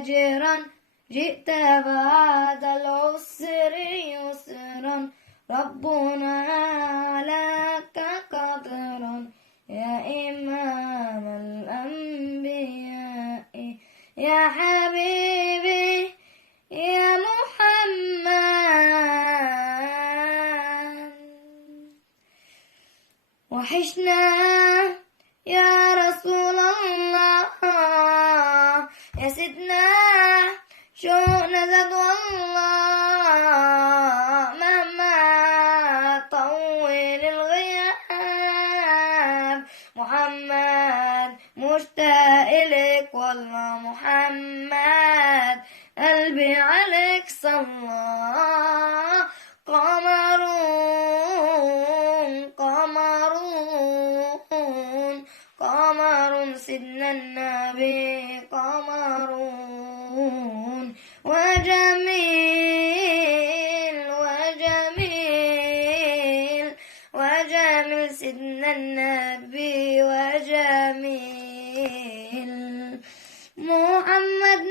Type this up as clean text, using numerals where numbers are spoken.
فاجرا جئت بعد العسر يسرا ربنا عليك قدرا يا إمام الأنبياء يا حبيبي يا محمد وحشنا يا رسول الله يا سيدنا شوقنا زاد والله مهما طول الغياب محمد مشتاق إليك والله محمد قلبي عليك صلى قمر سيدنا النبي قمرون وجميل سيدنا النبي وجميل محمد